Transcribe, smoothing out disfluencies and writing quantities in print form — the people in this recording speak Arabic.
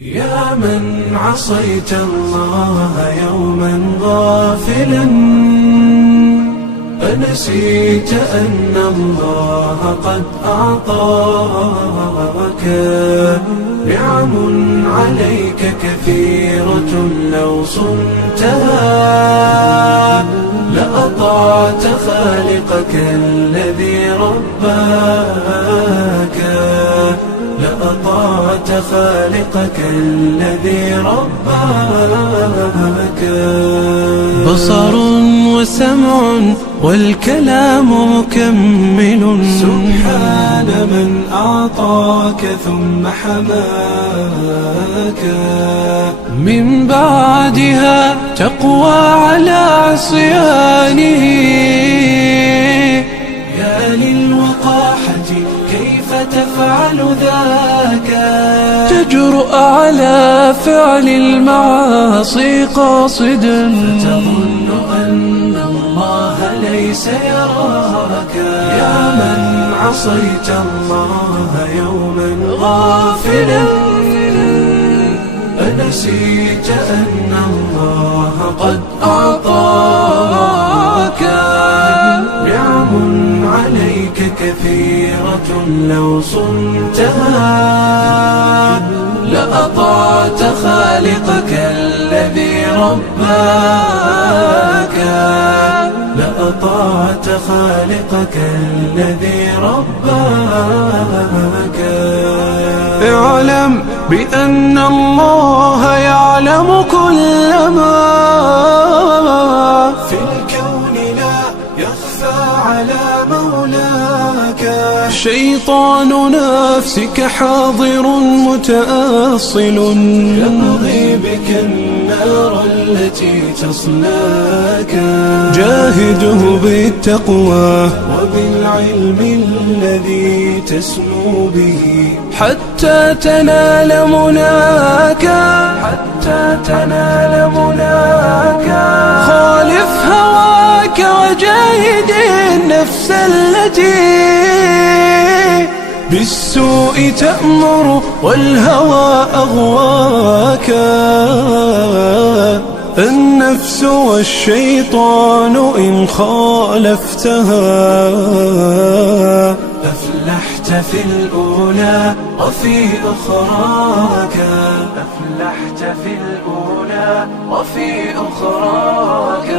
يا من عصيت الله يوما غافلا، أنسيت أن الله قد أعطاك نعم عليك كثيرة، لو صنتها لأطعت خالقك الذي رباك، لأطعت خالقك الذي رباك. بصر وسمع والكلام مكمل، سبحان من أعطاك ثم حماك. من بعدها تقوى على عصيانه، يا للوقاحة كيف تفعل ذاك، تجرؤ على فعل المعاصي قاصدا، فتظن أن الله ليس يراك. يا من عصيت الله يوما غافلا، أنسيت أن الله قد أعطاك نعم عليك كثيرة، لو صنتها لأطعت خالقك الذي رباك، لأطعت خالقك الذي رباك. اعلم بأن الله يعلم كل ما في الكون، لا يخفى على مولاك. شيطان نفسك حاضر متأصل، يمضي بك النار التي تصلاك. جاهده بالتقوى وبالعلم الذي تسمو به، حتى تنال مناك، حتى تنال مناك. خالف هواك وجاهد النفس التي بالسوء تأمر والهوى أغواك. النفس والشيطان إن خالفتها أفلحت في الأولى وفي أخراك، أفلحت في الأولى وفي أخراك.